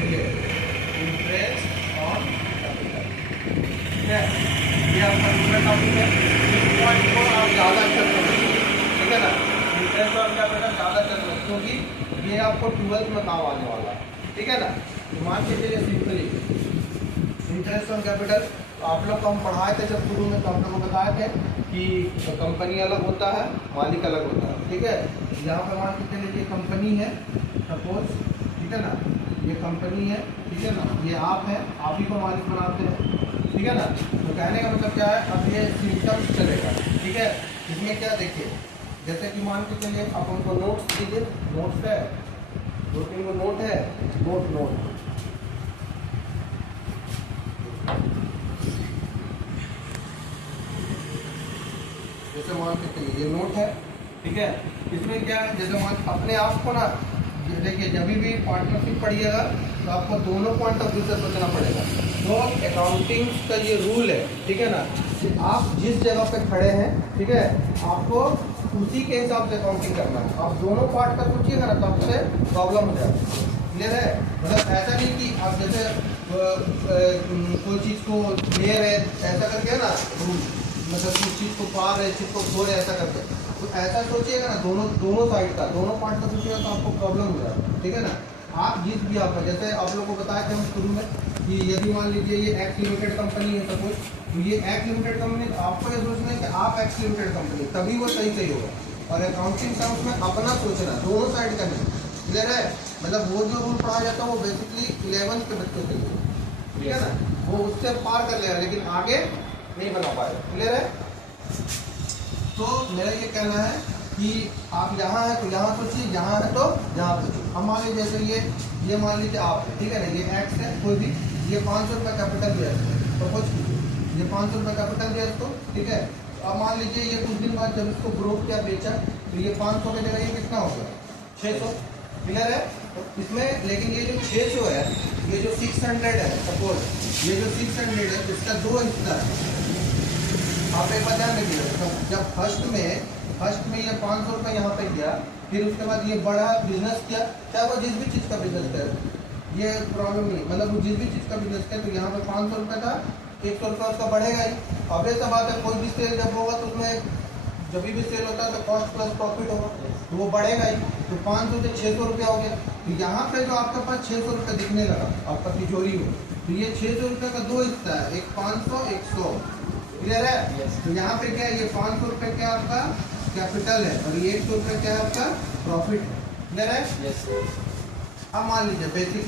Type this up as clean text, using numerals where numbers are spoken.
देखिए interest on capital, ठीक है। ये आपका दूसरा टॉपिक है। इस पॉइंट को आप ज़्यादा अच्छे से समझिए, ठीक है ना। इंटरेस्ट ऑन कैपिटल ज़्यादा अच्छे से, क्योंकि ये आपको 12th में काम आने वाला है, ठीक है ना। मान के चलिए सिंपली इंटरेस्ट ऑन कैपिटल आप लोग को हम पढ़ाए थे जब शुरू में, तो आप लोग को बताए थे कि कंपनी अलग होता है, मालिक अलग होता है, ठीक है। यहाँ पर मान के चलिए ये कंपनी है सपोज, ठीक है ना, ये कंपनी है, ठीक है ना, ये आप है, आप ही को मालिक बनाते हैं, ठीक है ना। तो कहने का मतलब क्या है, अब ये सिस्टम चलेगा, ठीक है। इसमें क्या देखिए, जैसे कि मान के चलिए आप हमको नोट्स दीजिए, नोट्स है 2-3 को नोट है, नोट जैसे मान के चलिए ये नोट है, ठीक है। इसमें क्या है, जैसे मान अपने आप को ना, देखिए जब भी पार्टनरशिप पढ़िएगा तो आपको दोनों पॉइंट ऑफ व्यू से सोचना पड़ेगा। तो अकाउंटिंग का ये रूल है, ठीक है ना, कि आप जिस जगह पे खड़े हैं, ठीक है, आपको उसी के हिसाब से अकाउंटिंग करना है। आप दोनों पार्ट का सोचिएगा ना, तब से प्रॉब्लम हो जाएगा। क्लियर है? मतलब ऐसा नहीं कि आप जैसे कोई चीज़ को ले रहे ऐसा करके है ना रूल, मतलब किस चीज़ को पा रहे, चीज़ को खो रहे, ऐसा करके, तो ऐसा सोचिएगा ना, दोनों साइड का, दोनों पार्ट का सोचिएगा तो आपको प्रॉब्लम हो जाएगा, ठीक है ना। आप जिस भी आपका, जैसे आप लोगों को बताया था हम शुरू में कि यदि मान लीजिए ये एक्स लिमिटेड कंपनी है सपोज, तो ये एक्स लिमिटेड कंपनी, आपको ये सोचना है कि आप एक्स लिमिटेड कंपनी, तभी वो सही होगा। और अकाउंटिंग टर्म्स में अपना सोचना, दोनों साइड का नहीं। क्लियर है? मतलब वो जो रूल पढ़ा जाता है वो बेसिकली 11th के बच्चों के लिए, ठीक है ना, वो उससे पार कर लेगा, लेकिन आगे नहीं बना पाएगा। क्लियर है? तो मेरा ये कहना है कि आप यहाँ हैं तो यहाँ सोचिए, यहाँ है तो यहाँ सोचिए। हम मान लीजिए जैसे ये मान लीजिए आप है, ठीक है ना, ये एक्स है कोई भी, ये 500 रुपये कैपिटल दिया है, सपोज कीजिए ये 500 रुपये कैपिटल दिया इसको, ठीक है। अब मान लीजिए ये कुछ दिन बाद जब इसको ग्रो किया, बेचा, तो ये 500 की जगह ये कितना हो गया 600। क्लियर है? तो इसमें लेकिन ये जो 600 है, ये जो 600 है सपोज, ये जो 600 है इसका 2 हिस्सा है। आप एक बार ध्यान रखिएगा, जब फर्स्ट में ये 500 रुपये यहाँ पे किया, फिर उसके बाद ये बड़ा बिजनेस किया, चाहे वो जिस भी चीज़ का बिजनेस करे, ये प्रॉब्लम नहीं, मतलब वो जिस भी चीज़ का बिजनेस करे, तो यहाँ पे 500 रुपये था, 100 रुपये उसका बढ़ेगा ही। अब ये सब बात है, कोई भी सेल जब होगा तो उसमें जब भी सेल होता है तो कॉस्ट प्लस प्रॉफिट होगा, तो वो बढ़ेगा ही। तो 500 से 600 रुपया हो गया, तो यहाँ पे जो आपके पास 600 रुपये दिखने लगा आपका तिजोरी में, तो ये 600 रुपये का 2 हिस्सा है, एक 500 एक 100। क्लियर है? तो यहाँ पे क्या है, ये 500 रुपये क्या आपका कैपिटल है और ये 100 रुपये क्या है आपका प्रॉफिट। क्लियर है? अब मान लीजिए बेसिकली